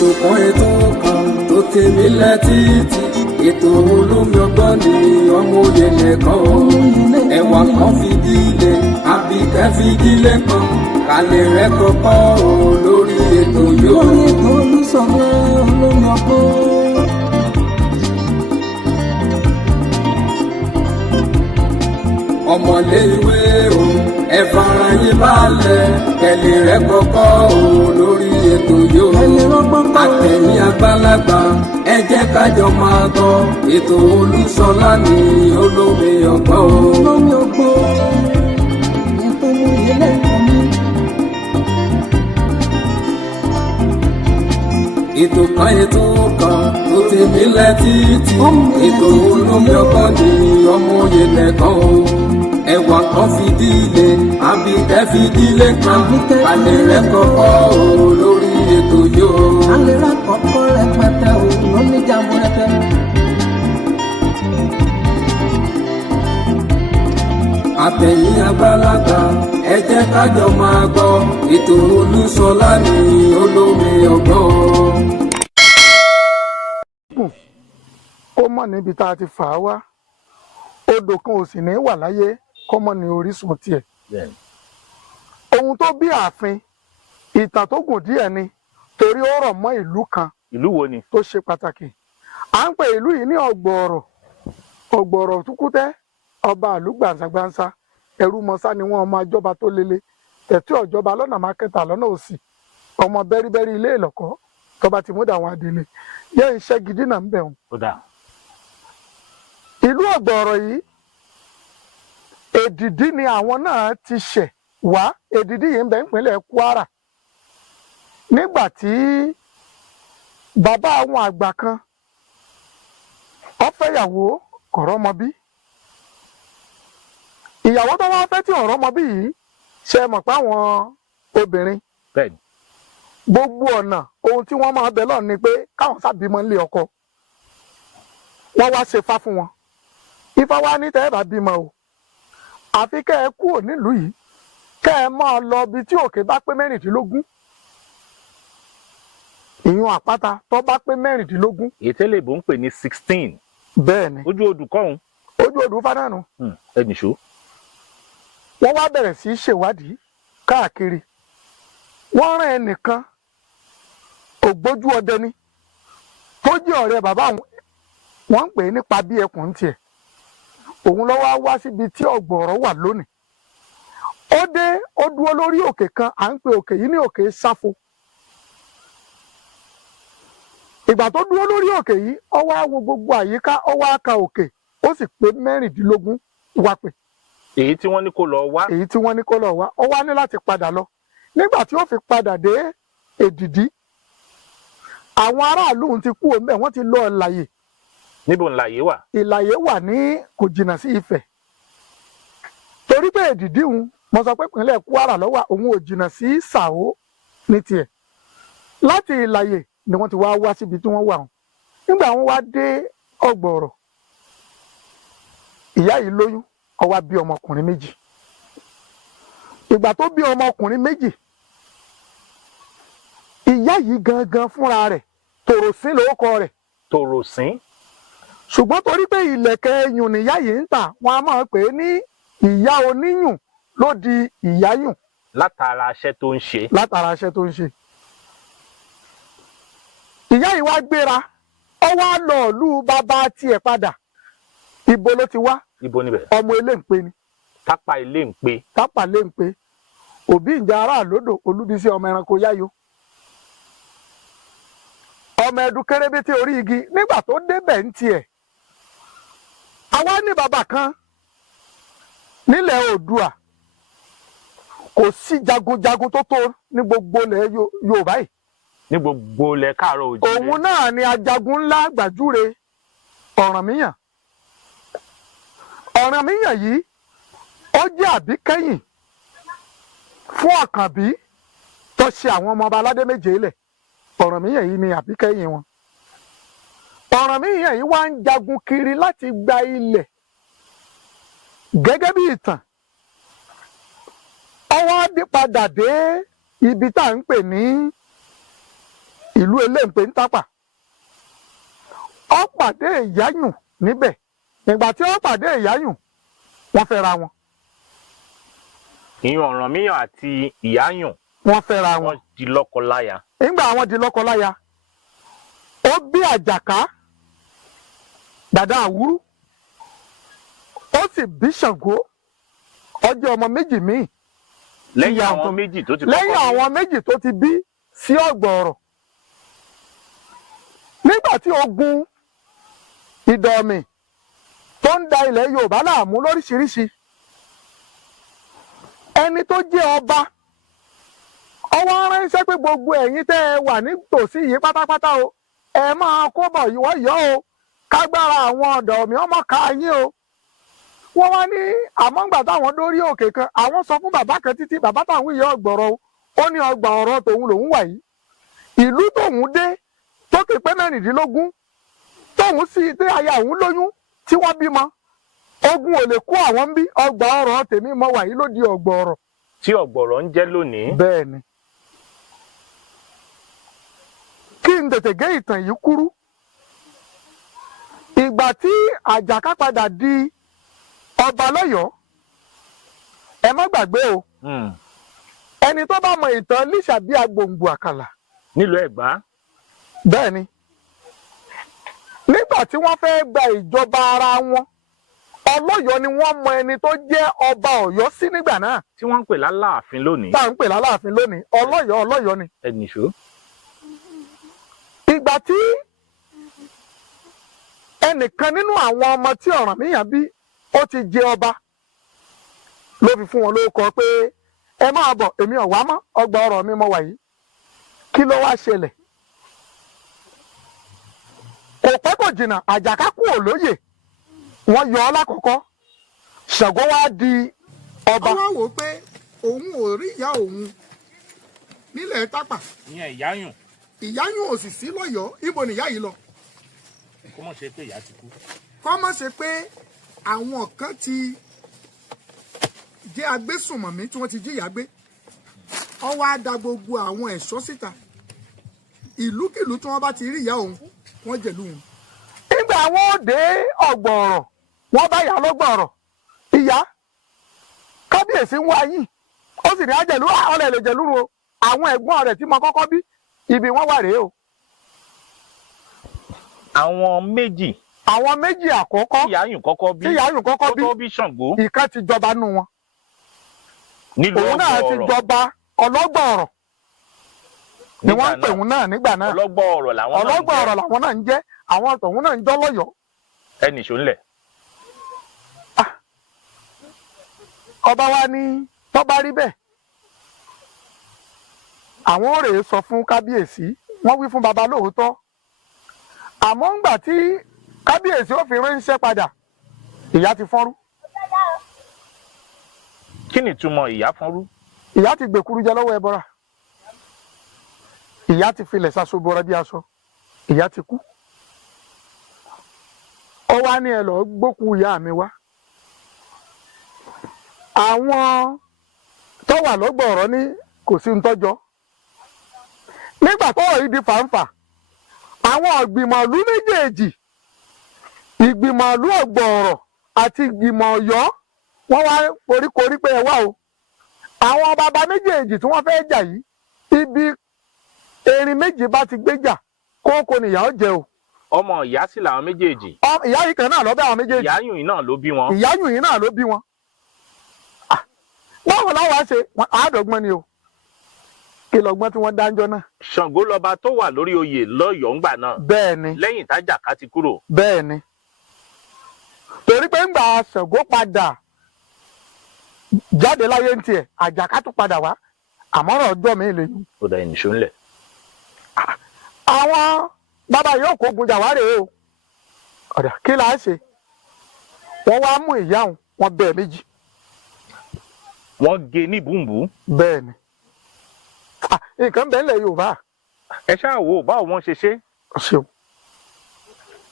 ètò kan tó tèmi létí ètò olómi ọgbọ́n ni ọmọ òye nìkan o ẹwà kan fìdílé Àbíkẹ́ fìdílé kan kálẹ̀ rẹ̀ kọ́kọ́ o lórí ètò yóò. lórí ètò Olúṣọlá olómi ọgbọ́n. ọmọlé ìwé o ẹ fara yín balẹ̀ kẹlẹ̀ rẹ̀ kọ́kọ́ o lórí ètò yóò. àtẹ̀yìn àgbàlagbà ẹ jẹ́ kájọ máa gbọ́ ètò Olúṣọlá ní olómi ọgbọ́n o. olómi ọgbọ́n ètò mú ilé ẹ̀kọ́ mi. ètò kan tó tèmi létí ètò olómi ọgbọ́n ní ọmọ òye nìkan o ẹwà kan fìdílé Àbíkẹ́ fìdílé kan kálẹ̀ rẹ̀ kọ́kọ́ o lórí ètò yóò. kálẹ̀ rẹ̀ kọ́kọ́ rẹpẹtẹ o lóní jàmbúrẹ́tẹ. àtẹ̀yìn àgbàlagbà ẹ jẹ́ kájọ máa gbọ́ ètò Olúṣọlá ní olómi ọgbọ́n. kó mọ̀ níbi tá a ti fà á wá odò kan ò sì ní wà láyé kó mọ̀ ní orísun tiẹ̀. ohun tó bí ààfin ìtàn tó gùn díẹ̀ ni torí ó rọ̀ mọ́ ìlú kan. ìlú wo ni. tó ṣe pàtàkì à ń pè ìlú yìí ní ọ̀gbọ̀ọ̀rọ̀ túkútẹ́ ọba ìlú gbàǹsàgbàǹsà ẹrú mọ́sá ni wọ́n ọmọ àjọba tó lélẹ̀ tẹ̀tí ọ̀jọba lọ́nà mákẹ́tà lọ́nà òsì ọmọ bẹ́ríbẹ́rí ilé ìlọ́kọ́ tọba ti múdà àwọn adìlẹ̀ yẹ iṣẹ́ gidi náà ń bẹ̀ wọ́n. ìlú ọ̀gbọ̀ọ̀rọ̀ yìí èdìdí ni àwọn náà ti ṣẹ̀ wá èdìdí yìí ń bẹ nípínlẹ̀ Kwara nígbà tí bàbá àwọn àgbà kan ó fẹ́yàwó kọ̀rọ́mọbí ìyàwó tó wá fẹ́ tí ọ̀rọ́mọbí yìí ṣe mọ̀ pé àwọn obìnrin gbogbo ọ̀nà ohun tí wọ́n máa bẹ lọ ni pé káwọn sábìmọ nílé ọkọ wọ́n wá ṣe fá fún wọn Ifá wá ní tẹ́ ẹ bá bímọ o àfi kẹ́ ẹ kúrò nílùú yìí kẹ́ ẹ máa lọ ibi tí òkè bá pé mẹ́rìndínlógún ìyún àpáta tó bá pé mẹ́rìndínlógún. ètèlè bò ń pè ní 16. bẹ́ẹ̀ ni ojú odù kọ́hún. ojú odù fánánù. ẹnìṣó. wọ́n wá bẹ̀rẹ̀ sí í ṣèwádìí káàkiri wọ́n rán ẹnìkan ògbójú ọdẹ ni tó jẹ́ ọ̀rẹ́ bàbá wọn ń pè é nípa bí ẹkùn tiẹ̀ òun ló wá síbi tí ọ̀gbọ̀ọ̀rọ̀ wà lónìí ó dé ó dúró lórí òkè kan à ń pè òkè yìí ní òkè Sáfo ìgbà tó dúró lórí òkè yìí ó wá wo gbogbo àyíká ó wá ka òkè ó sì pé mẹ́rìndínlógún wá pè. èyí tí wọ́n ní kó lọ wá. èyí tí wọ́n ní kó lọ wá ó wá ní láti padà lọ nígbà tí ó fi padà dé èdìdí àwọn aráàlú ti kú òun bẹ́ẹ̀ wọ́n ti lọ Ìlàyè. níbo Ìlàyè wà. Ìlàyè wà ní kò jìnnà sí Ifẹ̀ torí pé èdìdí òun mo sọ pé ìpínlẹ̀ Kwara ló wà òun ò jìnnà sí Sàó ní tiẹ̀ láti Ìlàyè ni wọ́n ti wá síbi tí wọ́n wà wọn nígbà wọ́n wá dé Ọ̀gbọ̀ọ̀rọ̀ ìyá yìí lóyún ó wá bí ọmọkùnrin méjì ìgbà tó bí ọmọkùnrin méjì ìyá yìí gangan fúnra rẹ̀ Tòròsín lórúkọ rẹ̀. Tòròsín. ṣùgbọ́n torí pé ìlẹ̀kẹ̀ ẹyùn níyá yìí ń tà wọ́n á máa pè é ní ìyá oníyùn ló di ìyá yùn. látara aṣẹ́ tó ń ṣe. látara aṣẹ́ tó ń ṣe. ìyá yìí wá gbéra ó wá lọ ìlú bàbá tiẹ̀ padà ibo ló ti wá. ibo níbẹ̀. ọmọ Eléǹpé ni. tápà Eléǹpé. tápà Eléǹpé òbí ìjà ará àlódò Olúbísí ọmọ ẹranko yáyó ọmọ ẹdun kérébété orí igi nígbà tó débẹ̀ ń tiẹ̀ àwa ní bàbá kan nílẹ̀ Oòduà kò sí jagunjagun tó tó ní gbogbo ilẹ̀ Yorùbá yìí. ní gbogbo ilẹ̀ Káàárọ̀ Oòjíire. òun náà ni ajagun ńlá Gbàjúre Ọ̀rànmíyàn Ọ̀rànmíyàn yìí ó jẹ́ àbíkẹ́yìn fún Àkànbí tó ṣe àwọn ọmọ ọba aládé méje ilẹ̀ Ọ̀rànmíyàn yìí ni àbíkẹ́yìn wọn. Ọ̀rànmíyàn yìí wá ń jagun kiri láti gba ilẹ̀ gẹ́gẹ́ bí ìtàn ó wá padà dé ibi tá à ń pè ní ìlú Eléǹpé ń Tápà. Ó pàdé Ìyáyùn níbẹ̀. Ìgbà tí ó pàdé Ìyáyùn, wọ́n fẹ́ra wọn. ìyún Ọ̀rànmíyàn àti Ìyáyùn Wọ́n fẹ́ra wọn. wọ́n di lọ́kọláya. Nígbà àwọn di lọ́kọláya, ó bí Àjàká, Dàda Àwúrú, ó sì bí Ṣàngó. Ó jẹ́ ọmọ méjì míì. lẹ́yìn àwọn méjì tó ti kọ́kọ́ Lẹ́yìn àwọn méjì tó ti bí sí Ọ̀gbọ̀ọ̀rọ̀. Nígbà tí ogun Ìdọ̀mì tó ń da ilẹ̀ Yorùbá láàmú lóríṣiríṣi, ẹni tó jẹ́ ọba ó wá ránṣẹ́ pé gbogbo ẹ̀yin tẹ́ ẹ wà nítòsí yìí pátápátá o, ẹ máa kó bọ̀ yíwọ́ yọ́ o, kágbára àwọn Ọ̀dọ̀mì ọmọ ká yín o. Wọ́n wá ní àmọ́ngbà táwọn dórí òkè kan, àwọn sọ fún bàbá kan títí, bàbá táwọn ìyá Ọ̀gbọ̀ọ̀rọ̀ o, ó ní Ọ̀gbọ̀ọ̀rọ̀ tòun lòun wà yìí. Ìlú tóun dé tó ti pé 16 tóun sì dé aya òun lóyún tí wọ́n bímọ, ogun ò lè kó àwọn ń bí. Ọ̀gbọ̀ọ̀rọ̀ tèmi mọ wà yìí ló di Ọ̀gbọ̀ọ̀rọ̀. tí Ọ̀gbọ̀ọ̀rọ̀ ń jẹ́ lónìí. Bẹ́ẹ̀ ni. Kí n tètè gé ìtàn yìí kúrú. Ìgbà tí Àjàká padà di ọba lọ́yọ̀ọ́, ẹ má gbàgbé o, ẹni tó bá mọ ìtàn Lísàbí Agbòǹgbò Àkàlà. nílùú Ẹ̀gbá. Bẹ́ẹ̀ ni. Nígbà tí wọ́n fẹ́ gba ìjọba ara wọn, Ọlọ́yọ̀ọ́ ni wọ́n mọ ẹni tó jẹ́ ọba Ọ̀yọ́ sí nígbà náà. tí wọ́n ń pè láláàfin lónìí. Tá à ń pè láláàfin lónìí, Ọlọ́yọ̀ọ́ ni. ẹnìṣó. Ìgbà tí ẹnìkan nínú àwọn ọmọ tí Ọ̀rànmíyàn bí ó ti jẹ ọba, ló fi fún wọn lórúkọ pé ẹ máa bọ̀, èmi ò wá mọ́, Ọ̀gbọ̀ọ̀rọ̀ mi mọ wà yìí. Kí ló wá ṣẹlẹ̀? Kò pẹ́ kò jìnnà, Àjàká kú olóyè, wọ́n yọ ọ́ lákọ̀ọ́kọ́. Ṣàngó wá di ọba. ó wá wò ó pé òun ò rí ìyá òun nílẹ̀ Tápà. ìyẹn Ìyáyùn. Ìyáyùn ò sì sí lọ́yọ̀ọ́. Ibo nìyá yìí lọ? kó mọ̀ ṣe pé ìyá ti kú. Kọ́ mọ̀ ṣe pé àwọn kan ti jẹ́ agbésùnmọ̀mí tí wọ́n ti jí ìyá gbé. Ó wá da gbogbo àwọn ẹ̀ṣọ́ síta. Ìlúkìlú tí wọ́n bá ti rí ìyá òun, wọ́n jẹ̀lú wọn. Nígbà wọn ò dé Ọ̀gbọ̀ọ̀rọ̀, wọ́n bá yà lọ́gbọ̀ọ̀rọ̀. Ìyá, kábíyèsí ń wá yín, ó sì ní àjẹ̀lú, ọ̀rẹ́ lè jẹ̀lú o. Àwọn ẹ̀gbọ́n rẹ̀ tí mo kọ́kọ́ bí, ibi wọ́n wà rèé o. àwọn méjì. Àwọn méjì àkọ́kọ́ tí Ìyáyùn kọ́kọ́ bí. tí Ìyáyùn kọ́kọ́ bí, tó bí Ṣàngó. ìkan ti jọba nù wọn. nílùú Òun náà ti Ọ̀gbọ̀ọ̀rọ̀. jọba Ọlọ́gbọ̀ọ̀rọ̀ ni wọ́n ń pè òun náà nígbà náà. Ọlọ́gbọ̀ọ̀rọ̀ làwọn náà ń jẹ́. Ọlọ́gbọ̀ọ̀rọ̀ làwọn náà ń jẹ́, àwọn tòun náà ń jọ́ lọ́yọ̀ọ́. ẹnìṣó ńlẹ̀. Ọba wa ní tó bá rí bẹ́ẹ̀, àwọn ò rèé sọ fún kábíyèsí, wọ́n wí fún baba lóòótọ́. Àmọ́ ńgbà tí kábíyèsí ó fi ránṣẹ́ padà, ìyá ti fọ́nrú. kí ni ìtumọ̀ ìyá fọ́nrú? Ìyá ti gbèkúrú jẹ lọ́wọ́ ẹbọra. Ìyá ti filẹ̀ ṣaṣobọra bí aṣọ. Ìyá ti kú. Ó wá ní ẹ lọ gbókú ìyá mi wá. Àwọn tó wà lọ́gbọ̀ọ̀rọ̀ ní kò sí ń tọ́jọ́. Nígbà tó yìí di fàǹfà, àwọn ìgbìmọ̀ ìlú méjèèjì, ìgbìmọ̀ ìlú Ọ̀gbọ̀ọ̀rọ̀ àti ìgbìmọ̀ Ọ̀yọ́, wọ́n wá koríkorí pé ẹ wá o. Àwọn bàbá méjèèjì tí wọ́n fẹ́ jà yìí, ibi erin méjì bá ti gbé jà, kókó nìyà ó jẹ o. ọmọ ìyá sì làwọn méjèèjì. Ìyá yìí kan náà ló bí àwọn méjèèjì. Ìyáyùn yìí náà ló bí wọn. Ìyáyùn yìí náà ló bí wọn. Báwo láwa ṣe àádọ́gbọ́n ni o? Kí lọ́gbọ́n tí wọ́n dáńjọ́ náà? Ṣàngó lọba tó wà lórí oyè lọ́yọ̀ọ́ ńgbà náà. Bẹ́ẹ̀ ni. lẹ́yìn tájàká ti kúrò. Bẹ́ẹ̀ ni. Torí pé ńgbà Ṣàngó padà jáde láyé ń tiẹ̀, Àjàká tún padà wá, àmọ́ràn ọjọ́ mi lè yún. ó da ẹnìṣó ńlẹ̀. Àwọn bàbá yóò kó gun jàwárè o. Ọ̀dà kí là á ṣe? Wọ́n wá mú ìyá òun, wọ́n bẹ́ẹ̀ méjì. wọ́n gé ní bùnbùn. Bẹ́ẹ̀ ni. Nǹkan bẹ́ẹ̀ lẹ̀ Yorùbá. ẹ ṣáà wò báwo wọ́n ṣe ṣe. Ó ṣeun.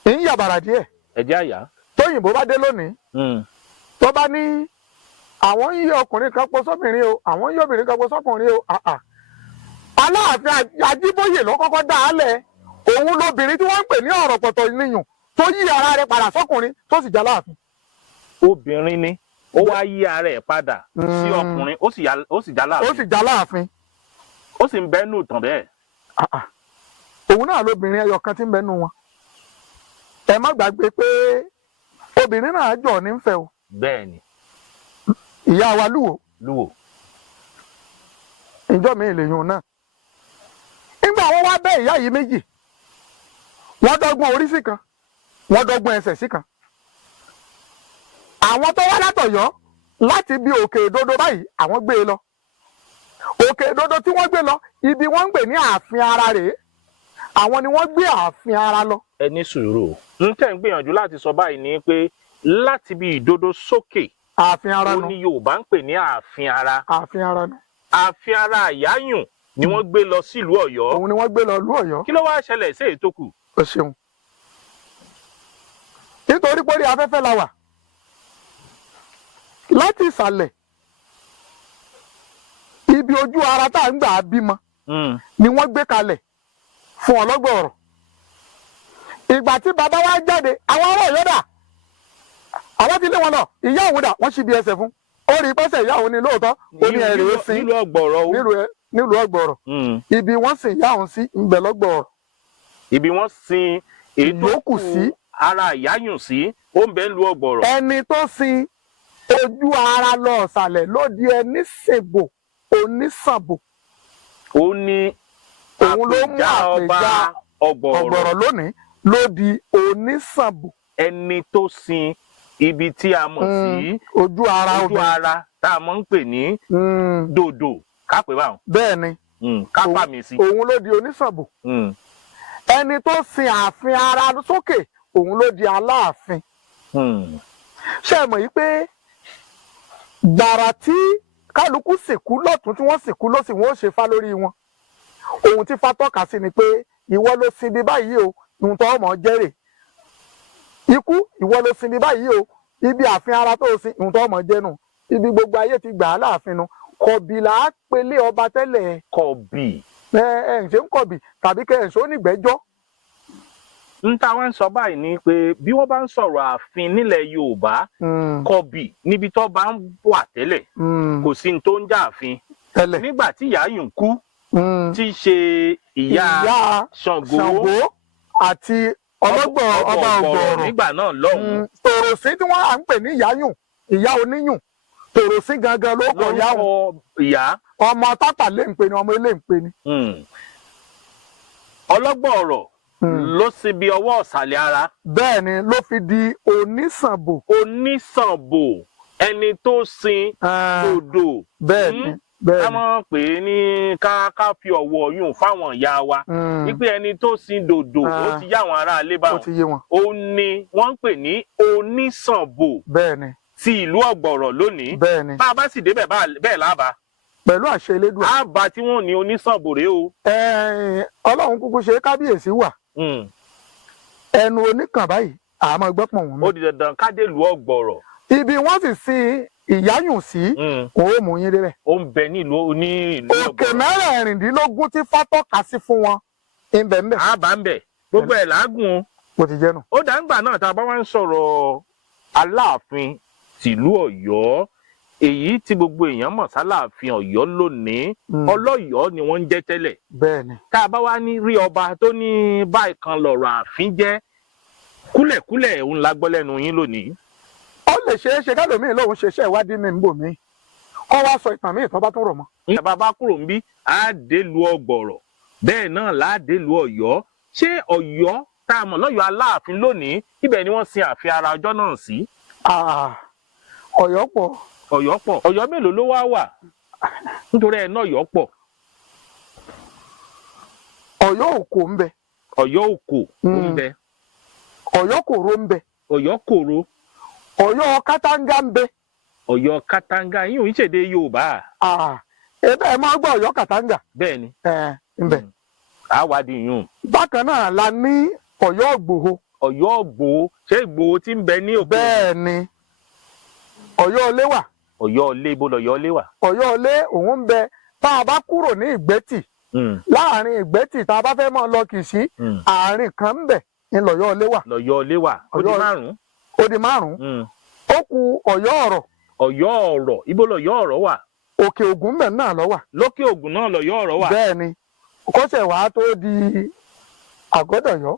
Ń yàbàrà díẹ̀. ẹ jẹ́ àyà. Tóyìnbó bá dé lónìí, tó bá ní àwọn ń yí ọkùnrin kan po sóbìnrin o, àwọn ń yí obìnrin kan po sọ́kùnrin o, Aláàfin Ajíbóyè ló kọ́kọ́ dá a lẹ̀, òun lobìnrin tí wọ́n ń pè ní ọ̀rọ̀ pọ̀tọ̀ níyùn tó yí ara rẹ̀ padà sọ́kùnrin tó sì já láàfin. obìnrin ni ó wá yí ara ẹ̀ padà sí ọkùnrin ó sì já láàfin. ó sì já láàfin. ó sì ń bẹ́nu tàn bẹ́ẹ̀. òun náà lobìnrin ẹyọ kan tí ń bẹ́nu wọn. ẹ má gbàgbé pé obìnrin náà jọ ní fẹ́ o. bẹ́ẹ̀ ni. ìyá wa Lúwo. ìjọ mi ìlèyìn náà. nígbà wọn wá bẹ́ ìyá yìí méjì, wọ́n dọ́gbọ́n orí sí kan, wọ́n dọ́gbọ́n ẹsẹ̀ sí kan. àwọn tó wá látọ̀yọ́ láti bí Òkè Ìdodo báyìí àwọn gbé e lọ. Òkè Ìdodo tí wọ́n gbé lọ ibi wọ́n ń gbé ní ààfin ara rèé, àwọn ni wọ́n gbé ààfin ara lọ. ẹ ní sùúrù, n tẹ́ ń gbìyànjú láti sọ báyìí ni pé láti bí Ìdodo sókè ààfin ara ó nù. ní Yorùbá ń pè ní ààfin ara. ààfin ara nù. ààfin ara Àyáyùn ni wọ́n gbé lọ sílùú Ọ̀yọ́. òun ni wọ́n gbé lọ ìlú Ọ̀yọ́. kí ló wá ṣẹlẹ̀ sí èyí tó kù? o ṣeun. nítorí pé orí afẹ́fẹ́ la wà láti ìsàlẹ̀ ibi ojú ara tá à ń gbà á bímọ ni wọ́n gbé kalẹ̀ fún ọlọ́gbọ̀n ọ̀rọ̀. ìgbà tí bàbá wa jáde àwọn ará Ọ̀yọ́ dà, àwọn ti lé wọn lọ, ìyá òun dà, wọ́n ṣí bí ẹsẹ̀ fún. ó rí pẹ́sẹ̀ ìyá òun ni lóòótọ́, ó ní ẹ̀rẹ̀ sí nílùú Ọ̀gbọ̀rọ̀. nílùú Ọ̀gbọ̀rọ̀. ibi wọ́n sin ìyá òun sí ń bẹ lọ́gbọ̀rọ̀. ibi wọ́n sin èyí tó ìyókù sí ara Àyáyùn sí ó ń bẹ nílùú Ọ̀gbọ̀rọ̀. ẹni tó sin ojú ara lọ ọ̀sàlẹ̀ ló di ẹni ṣègbò onísàbò. ó ní òun ló mú àpèjá ọba Ọ̀gbọ̀rọ̀ lónìí ló di onísàbò. ẹni tó sin ibi tí a mọ̀ sí ojú ara tá a mọ̀ ń pè ní dòdò kápẹ́ báwọn. bẹ́ẹ̀ ni kápá mi sí. òun ló di onísàbò. ẹni tó sin ààfin ara sókè òun ló di Aláàfin. ṣé ẹ mọ̀ yìí pé gbàrà tí kálukú sìnkú lọ́tún tí wọ́n sìnkú lọ́sì wọn ó ṣe fá lórí wọn. ohun tí Fá tọ́ka sí ni pé ìwọ ló sin bí báyìí o, ohun tó ọmọ jẹ́rè. ikú ìwọ ló sin bí báyìí o, ibi ààfin ara tó sin ohun tó ọmọ jẹ́nu. ibi gbogbo ayé ti gbà á láàfin nu. Kọ̀bì là á pelé ọba tẹ́lẹ̀. Kọ̀bì. ẹ ṣe ń kọ̀bì tàbí kẹ́ ẹ̀ ṣó nígbẹ́jọ́. n ta wá ń sọ báyìí ni pé bí wọ́n bá ń sọ̀rọ̀ ààfin nílẹ̀ Yorùbá, Kọ̀bì níbi tó bá ń wà tẹ́lẹ̀ kò sí ní tó ń jà ààfin. nígbà tí Àyáyùn kú tí í ṣe ìyá Ṣàngó àti ọlọ́gbọ̀n ọba Ọ̀gbọ̀rọ̀ nígbà náà lọ́hùn-ún. Tòròsí tí wọ́n à ń pè ní Ìyáyùn, ìyá oníyùn, Tòròsí gangan ló kọ ìyá. ọmọ tápà lè ń pe ni, ọmọ ilé ń pe ni. ọlọ́gbọ̀n ọ̀rọ̀ ló sì bí ọwọ́ ọ̀sàlẹ̀ ara. bẹ́ẹ̀ ni ló fi di Onísànbò. Onísànbò ẹni tó sin dòdò. bẹ́ẹ̀ ni bẹ́ẹ̀ ká mọ̀ pé ní ká fi ọ̀wọ̀ yùn fáwọn ìyá wa wípé ẹni tó sin dòdò ó ti yá àwọn ará ilé báwọn. ó ní wọ́n ń pè ní Onísànbò. bẹ́ẹ̀ ni ti ìlú Ọ̀gbọ̀rọ̀ lónìí. bẹ́ẹ̀ ni bá a bá sì débẹ̀ bẹ́ẹ̀ lába. pẹ̀lú àṣẹ Elédùà. àbá tí wọ́n ní Onísànbò rèé o. Ọlọ́run kúkú ṣe kábíyèsí wà. ẹnu oníkàn báyìí àmọ́ gbọ́pọ̀ wọn. ó di dandan ká dé ìlú Ọ̀gbọ̀rọ̀. ibi wọ́n sì sin Ìyáyùn sí kò ó mú yín débẹ̀. ó ń bẹ ní ìlú Ọ̀gbọ̀rọ̀. òkè mẹ́rẹ̀ẹ̀rìndínlógún tí Fá tọ́ka sí fún wọn ń bẹ ń bẹ. àbá ń bẹ gbogbo ẹ̀ làágùn o. bó ti jẹ́ nù. ó dá ń gbà náà tá a bá wá ń sọ̀rọ̀ Aláàfin tìlú Ọ̀yọ́, èyí tí gbogbo èèyàn mọ̀ sáláàfin Ọ̀yọ́ lónìí, Ọlọ́yọ̀ọ́ ni wọ́n ń jẹ́ tẹ́lẹ̀. bẹ́ẹ̀ni. tá a bá wá ní rí ọba tó ní báyìí kan lọ̀rọ̀ ààfin jẹ́, kúlẹ̀kúlẹ̀ òun la gbọ́ lẹ́nu yín lónìí. ó lè ṣeé ṣe kálòmíì lòun ṣe iṣẹ́ ìwádìí mi ń bò mí kọ́ wá sọ ìtàn míì tó bá tún rọ̀ mọ́. ìjọba bá kúrò ń bí á dé lu Ọ̀gbọ̀rọ̀, bẹ́ẹ̀ náà là á dé lu Ọ̀yọ́. ṣé Ọ̀yọ́ tá a mọ̀ lọ́yọ̀ọ́ Aláàfin lónìí, ibẹ̀ ni wọ́n sin ààfin ara ọjọ́ náà sí? Ọ̀yọ́ pọ̀. Ọ̀yọ́ pọ̀. Ọ̀yọ́ mélòó ló wá wà? nítorí ẹ̀ náà Ọ̀yọ́ pọ̀. Ọ̀yọ́ Òkò ń bẹ. Ọ̀yọ́ Òkò ń bẹ. Ọ̀yọ́ Kòró ń bẹ. Ọ̀yọ́ Kòró. Ọ̀yọ́ Kátàngá ń bẹ. Ọ̀yọ́ Kátàngá yín ò ń ṣèdè Yorùbá. ebe ẹ máa gbọ́ Ọ̀yọ́ Kàtángà. bẹ́ẹ̀ni. ń bẹ. àwádìí yùn. bákan náà la ní Ọ̀yọ́ Ìgbòho. Ọ̀yọ́ Ìgbòho, ṣé Ìgbòho tí ń bẹ ní òkè? bẹ́ẹ̀ni. Ọ̀yọ́ Ilé wà. Ọ̀yọ́ Ilé, ibo lọ̀yọ́ Ilé wà? Ọ̀yọ́ Ilé òun ń bẹ tá a bá kúrò ní Ìgbẹ́tì láàrin Ìgbẹ́tì tá a bá fẹ́ mọ́ lọ Kìṣí àárín kan ń bẹ̀ ní lọ́yọ́ ilé wà. lọ́yọ́ ilé wà ó di 5. ó di 5. ó kù Ọ̀yọ́ ọ̀rọ̀. Ọ̀yọ́ ọ̀rọ̀ ibo lọ́yọ́ ọ̀rọ̀ wà. Òkè Ògùn mbẹ̀ náà ló wà. lókè Ògùn náà lọ́yọ́ ọ̀rọ̀ wà. bẹ́ẹ̀ ni kọ́sẹ̀ wàá tó di Àgọ́dọ̀yọ́.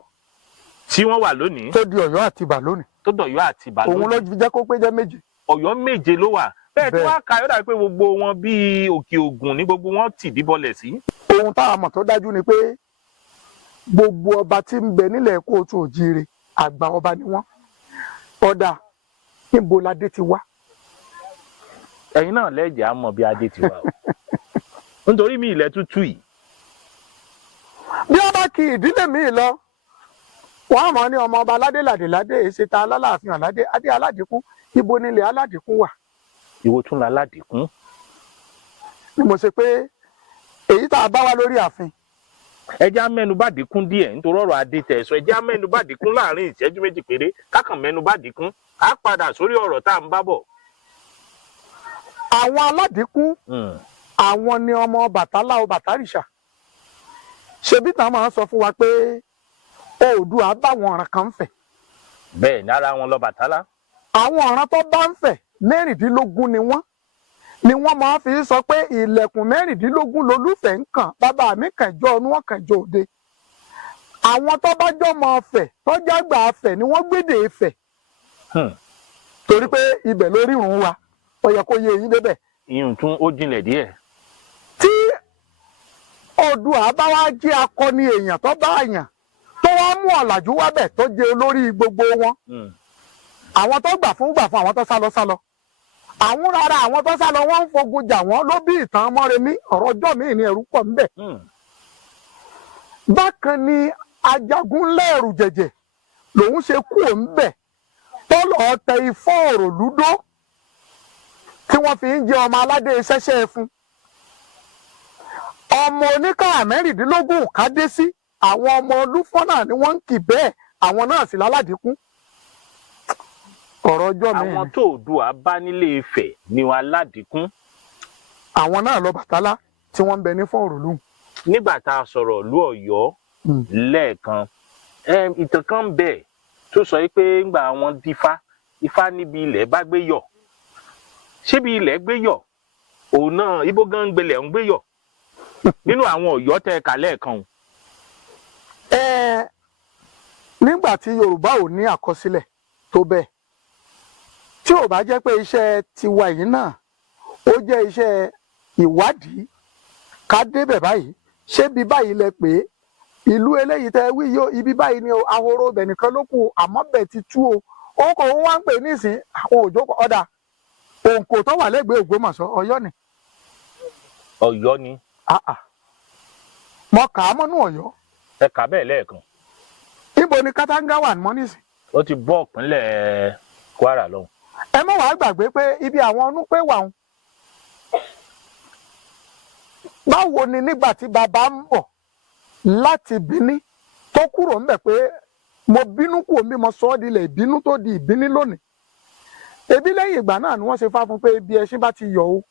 tí wọ́n wà lónìí. tó di Ọ̀yọ́ Àtìbà lónìí. tó dọ̀yọ́ Àtìbà lónìí. òun ló jẹ́ kó pé jẹ́ méje. Ọ̀yọ́ méje ló wà. bẹ́ẹ̀ tí wọ́n á ka yọ̀dà pé gbogbo wọn bíi Òkè Ògùn ní gbogbo wọn tì díbọlẹ̀ sí. ohun tá a mọ̀ tó dájú ni pé gbogbo ọba tí ń bẹ nílẹ̀ Kóòtù Òjíire àgbà ọba ni wọ́n. ọ̀dà níbo ládé ti wá. ẹ̀yin náà lẹ́jẹ̀ á mọ̀ bí adé ti wá o nítorí mi ilẹ̀ tútù yìí. bí wọ́n bá kí ìdílé mi lọ wọ́n á mọ̀ ní ọmọ ọba aládé làdéládé èsì ta alálàáfin aládé adé aládìkún ibo nílẹ̀ aládìkún wà. ìwọ tún la aládìkún. ni mo ṣe pé èyí tá a bá wá lórí ààfin. ẹjẹ́ á mẹ́nu bà dínkún díẹ̀ nítorí ọ̀rọ̀ adé tẹ̀sán ẹjẹ́ á mẹ́nu bà dínkún láàrin ìṣẹ́jú méjì péré kákan mẹ́nu bà dínkún á padà sórí ọ̀rọ̀ tá à ń bá bọ̀. àwọn aládìkún àwọn ni ọmọ Bàtálá Ọbàtárìṣà ṣebí tán máa ń sọ fún wa pé Oòduà báwọn ọ̀ràn kan ń fẹ̀. bẹ́ẹ̀ ní ara wọn l'Ọbàtálá. àwọn ọ̀ràn tó bá ń fẹ̀ 16 ni wọ́n máa fi sọ pé ilẹ̀kùn 16 lolúfẹ̀ ń kàn bàbá mi kànjọ́ ọ̀nù ọ̀kànjọ́ òde. àwọn tó bá jọmọ fẹ̀ tó jágbà fẹ̀ ni wọ́n gbédè fẹ̀. torí pé ibẹ̀ lórí ìrùn wa ó yẹ kó yé eyín débẹ̀. ìyún tún ó jinlẹ̀ díẹ̀. tí Oòduà bá wá jẹ́ akọni èèyàn tó bá àyàn tó wá mú ọ̀làjú wábẹ̀ tó jẹ́ olórí gbogbo wọn. àwọn tó gbà fún àwọn tó sálọ. àwọn rárá àwọn tó sálọ wọ́n ń fogun jà wọ́n ló bí ìtàn Mọ́remí ọ̀rọ̀ ọjọ́ mi ní ẹ̀rú pọ̀ ńbẹ̀. bákan ni ajagun lẹ́ẹ̀rù jẹ̀jẹ̀ lòun ṣe kú òǹbẹ̀ tó lọ́ọ́ tẹ Ifọ̀ Òròlúdó tí wọ́n fi ń jẹ ọmọ aládé ṣẹ́ṣẹ́ fún. ọmọ oníkà 16 kádé sí àwọn ọmọ Olúfọ́n náà ni wọ́n ń kì bẹ́ẹ̀ àwọn náà sì láládìkún. ọ̀rọ̀ ọjọ́ mi. àwọn tó Oòduà bá nílé Ifẹ̀ ni wọn aládìkún. àwọn náà l'Ọbàtálá tí wọ́n ń bẹ ní Ifọ̀ Òròlú. nígbà tá a sọ̀rọ̀ ìlú Ọ̀yọ́ lẹ́ẹ̀kan ìtàn kan bẹ̀ tó sọ pé ńgbà wọn dífá Ifá níbi ilẹ̀ bá gbé yọ̀ ṣébi ilẹ̀ gbé yọ̀ òun náà ibo gan gbélẹ̀ ń gbé yọ̀ nínú àwọn Ọ̀yọ́ tẹ́ ẹ̀ka lẹ́ẹ̀kan. nígbà tí Yorùbá ò ní àkọsílẹ̀ tó bẹ́ẹ̀ tí ò bá jẹ́ pé iṣẹ́ tiwa yìí náà ó jẹ́ iṣẹ́ ìwádìí ká débẹ̀ báyìí ṣébi báyìí lẹ pé ìlú eléyìí tẹ wí yóò ibi báyìí ni ahoro bẹ̀ nìkan ló kù àmọ́ bẹ̀ ti tú o ó kò wọ́n ń pè nísìn àwọn òjò ọ̀dà òǹkò tó wà lẹ́gbẹ̀ẹ́ Ògbómọ̀ṣọ́ Ọ̀yọ́ ni. Ọ̀yọ́ ni. mo kà á mọ́nú Ọ̀yọ́. ẹ kà bẹ́ẹ̀ lẹ́ẹ̀kan. ibo ni Katanga wà mọ́ nísìn. ó ti bọ́ ìpínlẹ̀ Kwara lọ. ẹ mọ̀ wàá gbàgbé pé ibi àwọn ọdún pé wà ń. báwo ni nígbà tí bàbá ń bọ̀ láti Bíní tó kúrò ńbẹ̀ pé mo bínú kù omi mo sọ ọ́ dilẹ̀ ìbínú tó di ìbíní lónìí. ebi lẹ́yìn ìgbà náà ni wọ́n ṣe fá fún pé ibi ẹṣin bá ti yọ o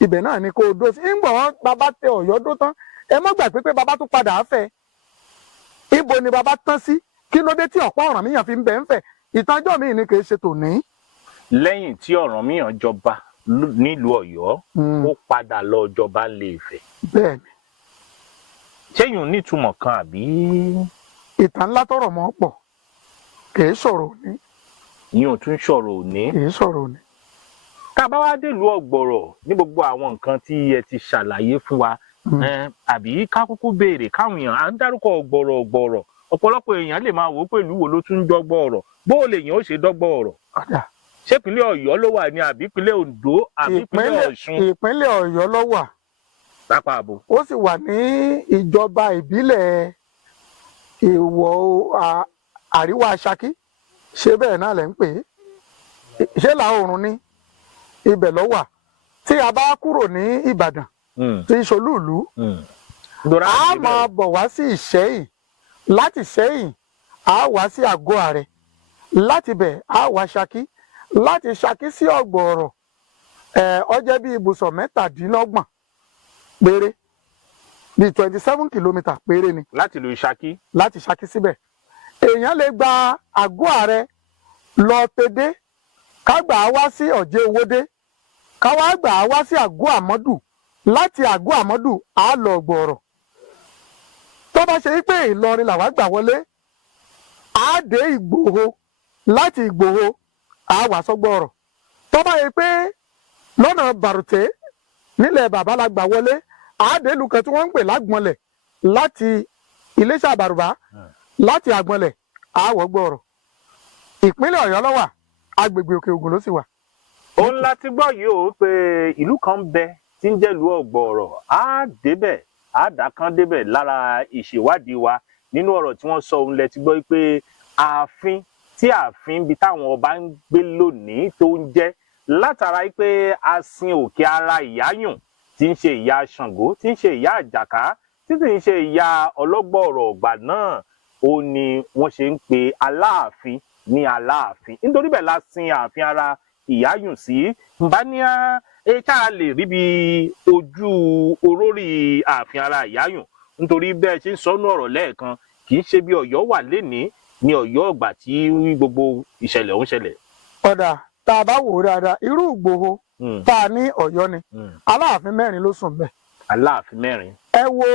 ibẹ̀ náà ni kò dó sí. ńgbà wọn bàbá tẹ Ọ̀yọ́ dó tán ẹ má gbàgbé pé bàbá tún padà á fẹ́. ibo ni bàbá tán sí kí ló dé tí ọ̀pọ̀ Ọ̀rànmíyàn fi ń bẹ̀ ń fẹ̀ ìtànjọ́ mi ni kì í ṣe tòní. lẹ́yìn tí Ọ̀rànmíyàn jọba nílùú Ọ̀yọ́ ó padà lọ jọba Ilé Ifẹ̀. bẹ́ẹ̀ni. ṣéyùn nítumọ̀ kan àbí. ìtàn ńlá tọrọ mọ́ pọ̀ kì í sọ̀rọ̀ òní. yín ò tún sọ̀rọ̀ òní. kì í sọ̀rọ̀ òní. tá a bá wá délùú Ọ̀gbọ̀rọ̀ ní gbogbo àwọn nǹkan tí ẹ ti ṣàlàyé fún wa àbí ká kúkú béèrè káwọn èèyàn à ń dárúkọ Ọ̀gbọ̀rọ̀ ọ̀pọ̀lọpọ̀ èèyàn lè máa wò ó pẹ̀lú wo ló tún dọ́gbọ́ ọ̀rọ̀ bó o lè yàn ó ṣe dọ́gbọ́ ọ̀rọ̀. ṣé ìpínlẹ̀ Ọ̀yọ́ ló wà ní àbí ìpínlẹ̀ Oǹdó àbí ìpínlẹ̀ Ọ̀ṣun. ìpínlẹ̀ Ọ̀yọ́ ló wà. lápá àbò. ó sì wà ní ìjọba ìbílẹ̀ ìwọ̀ àríwá Ṣakí ṣé bẹ́ẹ̀ náà lẹ́ ń pè é ṣé ìlà oòrùn ni ibẹ̀ ló wà tí a bá kúrò ní Ìbàdàn tí Ṣolúùlú a máa bọ̀ wá sí Ìṣẹ́yìn láti Ìṣẹ́yìn a wá sí Àgọ́ Àrẹ láti bẹ̀ a wá Ṣakí láti Ṣakí sí Ọ̀gbọ̀rọ̀ ó jẹ́ bí ibùsọ̀ 17 péré ní 27 kìlómítà péré ni. láti ìlú Ṣakí. láti Ṣakí síbẹ̀ èèyàn lè gba àgọ́ ààrẹ lọ tẹdé ká gbà á wá sí ọ̀jẹ̀ owódé ká wá gbà á wá sí àgọ́ àmọ́dù láti àgọ́ àmọ́dù á lọ gbọ̀ọ̀rọ̀ tó bá ṣe wípé Ìlọrin làwa gbà wọlé á dé Ìgbòho láti Ìgbòho á wá sọ́gbọ̀ọ̀rọ̀ tó bá yẹ pé lọ́nà Bàrùtẹ́ nílẹ̀ bàbá la gbà wọlé á dé ìlú kan tí wọ́n ń pè lágbọ̀nlẹ̀ láti Iléṣà Bàrùbá láti Àgbọ̀nlẹ̀ á wọ̀ gbọ̀ọ̀rọ̀ ìpínlẹ̀ Ọ̀yọ́ ló wà agbègbè Òkè Ògùn ló sì wà. òun láti gbọ́ yìí ó pé ìlú kan ń bẹ tí ń jẹ́lu Ọ̀gbọ̀ọ̀rọ̀ á débẹ̀ á dàkan débẹ̀ lára ìṣèwádìí wa nínú ọ̀rọ̀ tí wọ́n sọ òun lẹ ti gbọ́ pé ààfin bíi táwọn ọba ń gbé lónìí tó ń jẹ́ látara pé a sin òkè ara ìyáyùn tí ń ṣe ìyá Ṣàngó tí ń ṣe ìyá Àjàká tí sì ń ṣe ìyá Ọlọ́gbọ̀ọ̀rọ̀ ọ̀gbà náà ó ní wọ́n ṣe ń pe Aláàfin ní Aláàfin nítorí bẹ́ẹ̀ la sin ààfin ara ìyáyùn sí nbáníà ká lè rí bí ojú orórì ààfin ara ìyáyùn nítorí bẹ́ẹ̀ ṣe ń sọnù ọ̀rọ̀ lẹ́ẹ̀kan kì í ṣe bí Ọ̀yọ́ wà lénìí ní Ọ̀yọ́ ọgbà tí gbogbo ìṣẹ̀lẹ̀ ń ṣẹlẹ̀. ọ̀dà tá a bá wò ó dáadáa irú Ìgbòho tá a ní Ọ̀yọ́ ni Aláàfin mẹ́rin ló sùn bẹ́ẹ̀. Aláàfin mẹ́rin. ẹ wo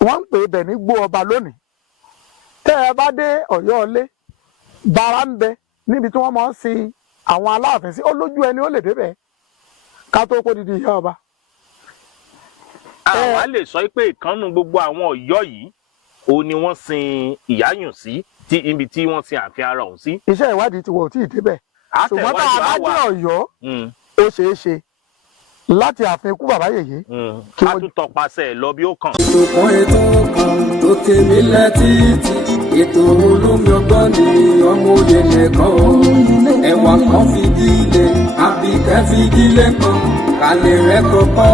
wọ́n ń pè é bẹ̀ ní Gbó Ọba lónìí tẹ́ ẹ bá dé Ọ̀yọ́ ọlé bara ń bẹ níbi tí wọ́n máa ń sin àwọn Aláàfin sí ó lójú ẹni ó lè débẹ̀ ká tó kó didi ìyá ọba. àwa lè sọ pé ìkànnù gbogbo àwọn Ọ̀yọ́ yìí òun ni wọ́n sin ìyáyùn sí ibi tí wọ́n sin ààfin ara ọ̀hún sí. iṣẹ́ ìwádìí ti wọ̀ tí ì débẹ̀ ṣùgbọ́n tá a bá dé Ọ̀yọ́ ó ṣeé ṣe láti ààfin ikú bàbá yèyé. a tún tọpasẹ̀ lọ bí ó kàn. ètò kan tó tèmi létí ètò olómi ọgbọ́n ni ọmọ òye nìkan ẹ̀wà kan fìdí ilé àbíkẹ́ fìdí ilé kan kálẹ̀ rẹ̀ kọ́kọ́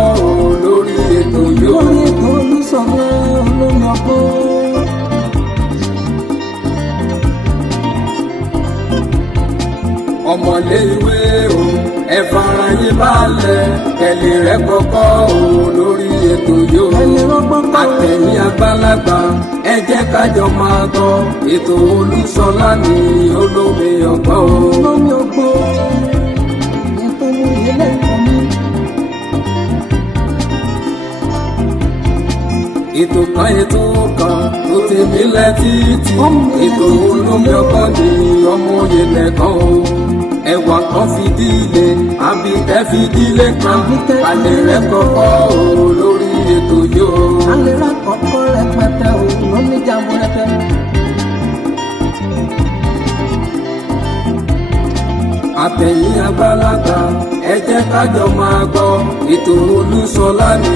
lórí ètò yóò. lórí ètò Olúṣọ̀lá olómi ọgbọ́n. ọmọlé ìwé o ẹ fara yín balẹ̀ kẹlẹ̀ rẹ̀ kọ́kọ́ lórí ètò yóò. àtẹ̀yìn àgbàlagbà ẹ jẹ́ kájọ máa gbọ́ ètò Olúṣọlá ní olómi ọgbọ́n. olómi ọgbọ́n ètò ìyẹlẹ ìkànnì. ètò kan tó tèmi létí ètò olómi ọgbọ́n ní ọmọ òye nìkan o ẹ̀wà kan fìdí ilé àbíkẹ́ fìdí ilé kan alẹ́ rẹ̀ kọ́kọ́ lórí ètò yóò. alẹ́ rẹ̀ kọ́kọ́ rẹpẹtẹ o lóní jàmbó rẹpẹ. àtẹ̀yìn àgbàlagbà ẹ jẹ́ kájọ máa gbọ́ ètò Olúṣọlá ní